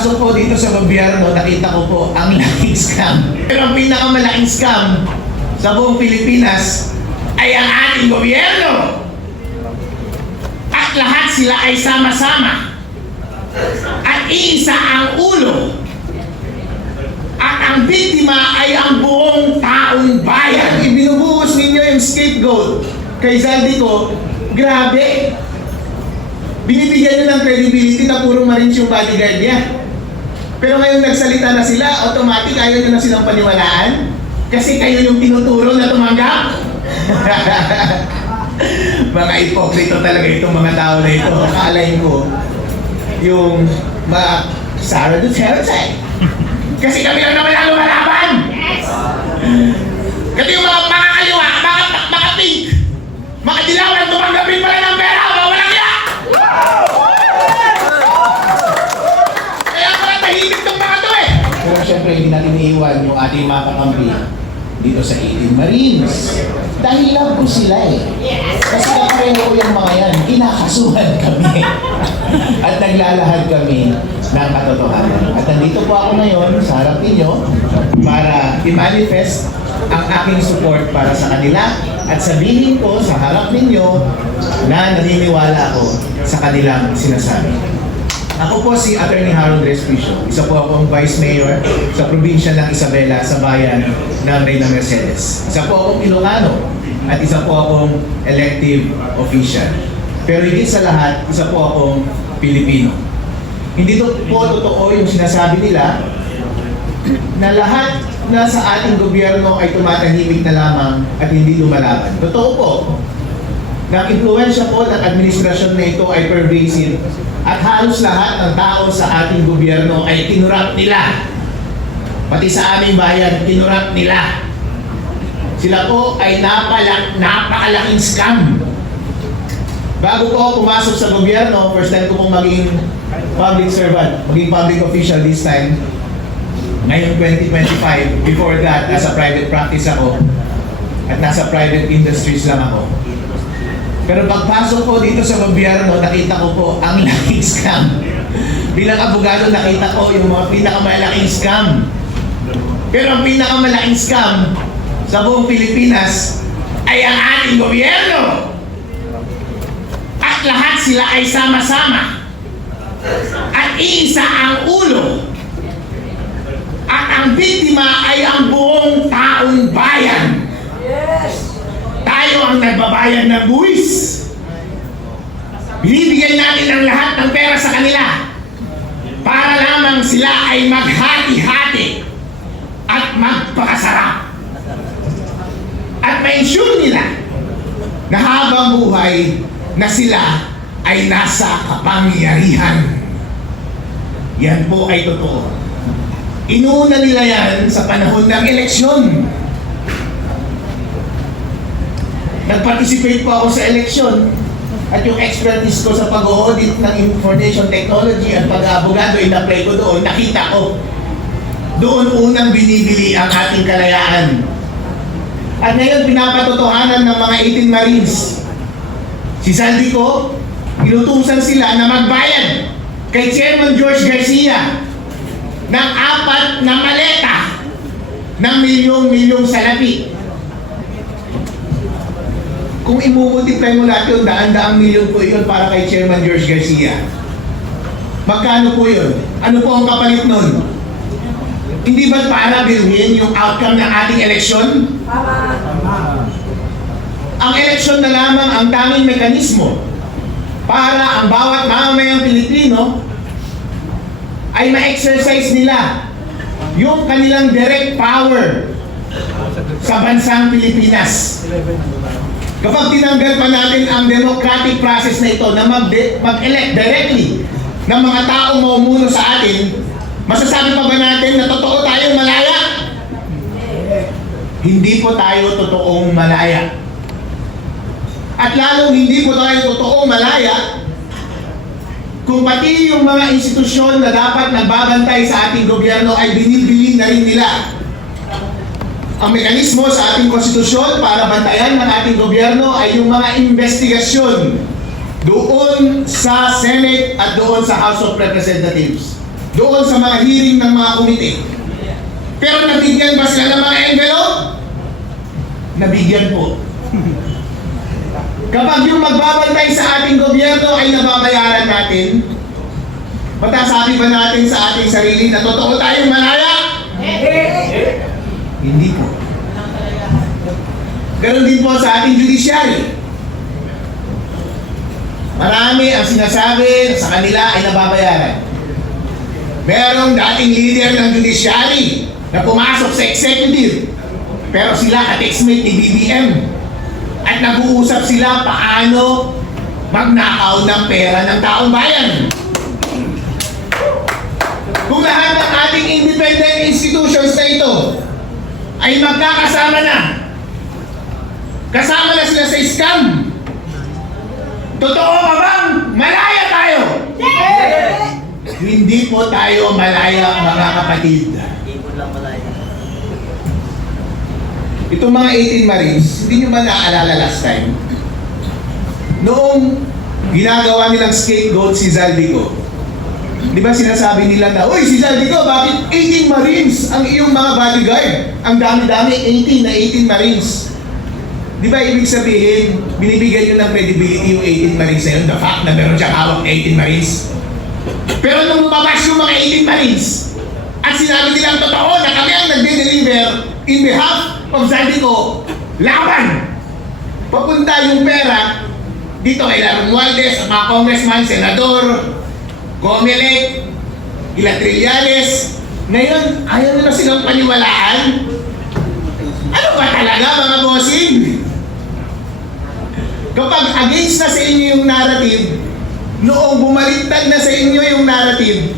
pagpasok ko dito sa gobyerno, nakita ko po ang laking scam. Pero ang pinakamalaking scam sa buong Pilipinas ay ang ating gobyerno. At lahat sila ay sama-sama. At iisa ang ulo. At ang biktima ay ang buong taong bayan. Ibinubuhos ninyo yung scapegoat kay Zaldico. Grabe. Binibigyan nyo ng credibility na puro Marines yung bodyguard niya. Pero ngayon nagsalita na sila, automatic ayaw nyo na silang paniwalaan. Kasi kayo yung tinuturo na tumanggap. Mga ipokrito talaga itong mga tao na ito. Akalain ko yung mga Sara Duterte. Kasi kami lang naman ang lumalaban. Kasi yung mga kaliwa, mga pink, mga dilaw ang tumanggapin pala ng pera. Walang ya! Kaya pala tahimik ng mga to eh. Pero syempre hindi natin iiwan yung ating mga kakampi dito sa 18 Marines. Dahil love ko sila eh. Kasi kapareho ko yung mga yan, kinakasuhan kami. At naglalahad kami ng katotohanan. At nandito po ako ngayon sa harap ninyo para i-manifest ang aking support para sa kanila at sabihin ko sa harap ninyo na naniniwala ako sa kanilang sinasabi. Ako po si Attorney Harold Respicio. Isa po akong Vice Mayor sa probinsya ng Isabela sa bayan ng Reyna Mercedes. Isa po akong Ilocano at isa po akong elective official. Pero higit sa lahat, isa po akong Pilipino. Hindi po totoo yung sinasabi nila na lahat na sa ating gobyerno ay tumatahimik na lamang at hindi lumalaban. Totoo po na ang impluwensya po ng administrasyon na ito ay pervasive at halos lahat ng tao sa ating gobyerno ay kinurap nila. Pati sa aming bayan, kinurap nila. Sila po ay napakalaking scam. Bago po ako pumasok sa gobyerno, first time ko pong maging public servant, maging public official this time. Ngayong 2025, before that, nasa private practice ako at nasa private industries lang ako. Pero pagpasok ko dito sa gobyerno, nakita ko po ang laking scam. Bilang abogado, nakita ko yung mga pinakamalaking scam. Pero ang pinakamalaking scam sa buong Pilipinas ay ang ating gobyerno. At lahat sila ay sama-sama. At iisa ang ulo. At ang biktima ay ang buong taong bayan. Yes! Tayo ang nagbabayad ng buwis. Binibigyan natin ang lahat ng pera sa kanila para lamang sila ay maghati-hati at magpakasarap. At ma-ensure nila na habang buhay na sila ay nasa kapangyarihan. Yan po ay totoo. Inuuna nila yan sa panahon ng eleksyon. Nag-participate po ako sa eleksyon at yung expertise ko sa pag-audit ng information technology at pag-abogado, in-apply ko doon, nakita ko. Doon unang binibili ang ating kalayaan. At ngayon, pinapatotohanan ng mga 18 Marines. Si Zaldico, inutusan sila na magbayad kay Chairman George Garcia ng 4 na maleta ng milyong-milyong salapi. Kung imumultiply mo lahat yun, daan-daang milyon po yun para kay Chairman George Garcia. Magkano po yun? Ano po ang kapalit nun? Hindi ba para bilhin yung outcome ng ating eleksyon? Ang eleksyon na lamang ang tanging mekanismo para ang bawat mamamayang Pilipino ay ma-exercise nila yung kanilang direct power sa bansang Pilipinas. Kapag tinanggal pa natin ang democratic process na ito na mag-elect directly ng mga taong mamumuno sa atin, masasabi pa ba natin na totoo tayong malaya? Hindi po tayo totoong malaya. At lalong hindi po tayo totoong malaya kung pati yung mga institusyon na dapat nagbabantay sa ating gobyerno ay binibili na rin nila. Ang mekanismo sa ating konstitusyon para bantayan ng ating gobyerno ay yung mga investigasyon doon sa Senate at doon sa House of Representatives. doon sa mga hearing ng mga komite. Pero nabigyan ba sila ng mga envelope? Nabigyan po. Kapag yung magbabantay sa ating gobyerno ay nababayaran natin, matasabi ba natin sa ating sarili na totoo tayong malaya? Hindi po. Ganon din po sa ating judiciary. Marami ang sinasabi sa kanila ay nababayaran. Merong dating leader ng judiciary na pumasok sa executive, pero sila ka-textmate ni BBM. At nag-uusap sila paano magnakaw ng pera ng taong bayan. Kung lahat ng ating independent institutions na ito ay magkakasama na, kasama na sila sa scam, totoo ba bang malaya tayo? Hindi po tayo malaya, mga kapatid. Itong mga 18 Marines, hindi nyo ba naaalala last time? Noong ginagawa nilang scapegoat si Zaldico, di ba sinasabi nila na, uy, si Zaldico, bakit 18 Marines ang iyong mga bodyguard? Ang dami-dami, 18 Marines. Di ba ibig sabihin, binibigyan nyo ng credibility yung 18 Marines na yun, the fact na meron siyang hawak 18 Marines. Pero nung lumabas yung mga 18 Marines, at sinabi nilang totoo na kami ang nagde-deliver in behalf of Zaldico, laban! Papunta yung pera dito kay Romualdez, mga congressman, senador, Comelec, Ila Trillanes. Ngayon, ayaw nila silang paniwalaan. Ano ba talaga, mga bossing? Kapag against na sa inyo yung narrative, noong bumaliktad na sa inyo yung narrative,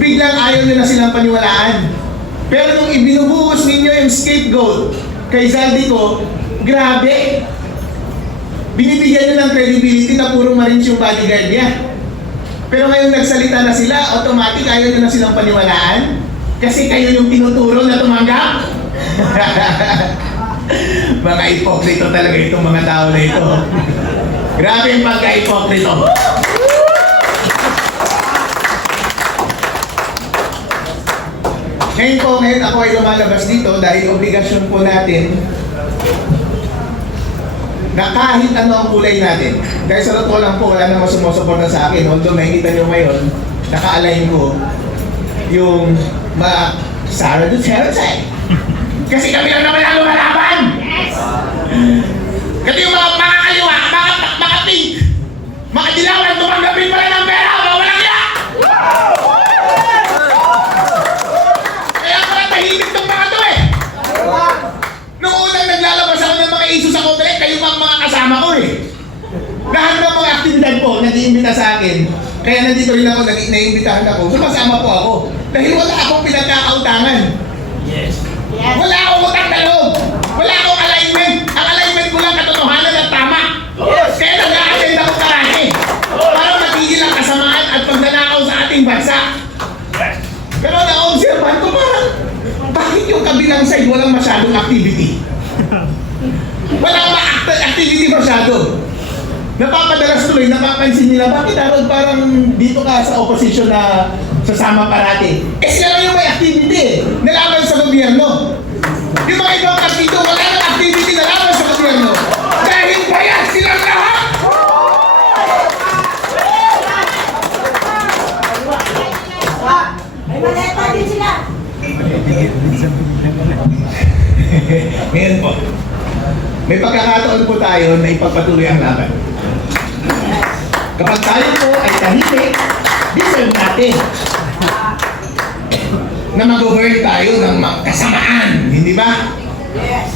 biglang ayaw nyo na silang paniwalaan. Pero nung ibinubuhos ninyo yung scapegoat kay Zaldico, grabe! Binibigyan nyo ng credibility na puro Marines yung bodyguard niya. Pero ngayon nagsalita na sila, automatic ayaw nyo na silang paniwalaan. Kasi kayo yung tinuturo na tumanggap. Mga ipokrito talaga itong mga tao na ito. Grabe yung pagka-ipokrito. Ngayon ako ay lumalabas dito dahil obligasyon po natin na kahit ano ang kulay natin. Dahil sa totoo lang po, wala namang sumusuporta sa akin. Although nakikita nyo ngayon, naka-align ko yung mga Sara Duterte. Kasi kami lang naman ang lumalaban! Kasi yung mga kaliwa, mga pink, mga dilawan, tumanggapin pala ng pera, walang ya! Kaya pala tahimik tong mga to eh! Noong unang naglalabas ako ng mga issue sa Comelec, kayo pang mga kasama ko eh! Lahat ng mga aktibidad po, nag-iimbita sa akin. Kaya nandito rin ako, naiimbitahan ako, sumasama po ako. Dahil wala akong pinagkakautangan. Yes. Wala akong utang na loob. Wala akong alignment. Ang alignment ko lang katotohanan at tama. Yes. Kaya nag-a-attend ako karami. Para matigil ang kasamaan at pagnanakaw sa ating bansa. Pero na-observan ko parang, bakit yung kabilang side walang masyadong activity? Walang activity masyado. Napapadalas tuloy, napapansin nila, bakit Harold parang dito ka sa opposition na sasama parati? Eh sila lang yung may activity eh, nalaban sa gobyerno. Yung mga ibang partido, wala nang activity na laban sa gobyerno. Dahil bayad silang lahat! May maleta din sila! Ngayon po, may pagkakataon po tayo na ipagpatuloy ang laban. Kapag tayo po ay tahimik, deserve natin na mag-govern tayo ng kasamaan, hindi ba? Yes!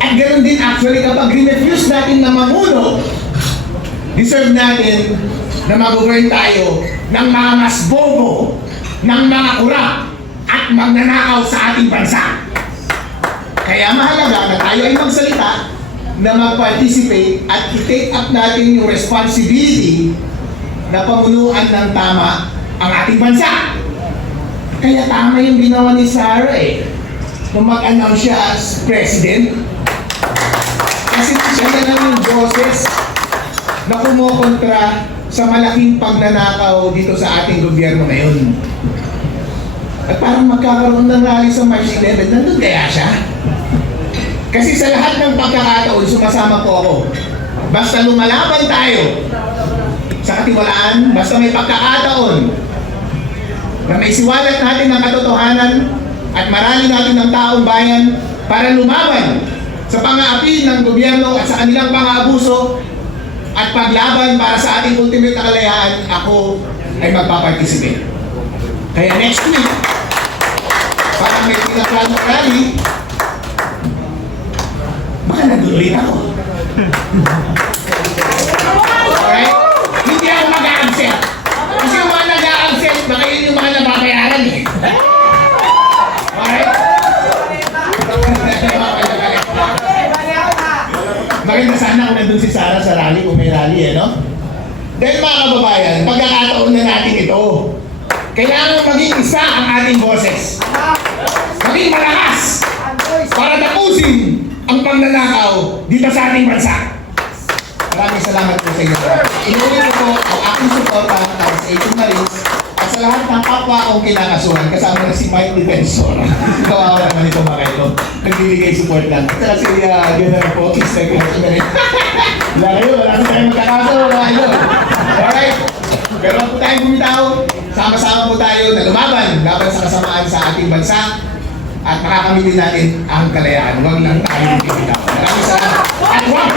At ganoon din actually kapag refuse natin na mamuno, deserve natin na mag-govern tayo ng mga mas bobo, ng mga kurap, at magnanakaw sa ating bansa. Kaya mahalaga na tayo ay magsalita, na mag-participate at i-take up natin yung responsibility na pamunuan ng tama ang ating bansa. Kaya tama yung ginawa ni Sara eh, nung mag-announce siya as president. Kasi siya na lang yung boses na kumukontra sa malaking pagnanakaw dito sa ating gobyerno ngayon. At parang magkakaroon ng rally sa March 11, nandun kaya siya? Kasi sa lahat ng pagkakataon, sumasama po ako. Basta lumalaban tayo sa katiwalaan, basta may pagkakataon na may siwalat natin ng katotohanan at marali natin ng taong bayan para lumaban sa pang-aapi ng gobyerno at sa kanilang pang-aabuso at paglaban para sa ating ultimate na kalayaan, ako ay magpaparticipate. Kaya next week, parang may pinaplano rally, baka nandun ulit ako. Alright? Hindi ako mag-a-absent. Kasi yung mga nag-a-absent, baka yun yung mga nababayaran eh. Alright? Maganda sana kung nandun si Sarah sa rally, kung may rally eh, no? Dahil mga kababayan, pagkakataon na natin ito. Kailangan maging isa ang ating boses. Maging malakas para tapusin ang pagnanakaw dito sa ating bansa. Maraming salamat po sa inyo. Inulit ko po ang aking suporta para sa 18 Marines at sa lahat ng kapwa kong kinakasuhan, kasama na si Mike Defensor. Kawawa naman ito mga ito. Nagbibigay support lang. At saka si General po, Mr. General na rin. Wala kayo, wala na tayong magkakaso, wala kayo. Alright? Pero wag po tayong bumitaw. Sama-sama po tayo na lumaban laban sa kasamaan sa ating bansa at makakamit din natin ang kalayaan. Huwag lang tayong bumitaw. Maraming salamat. At huwag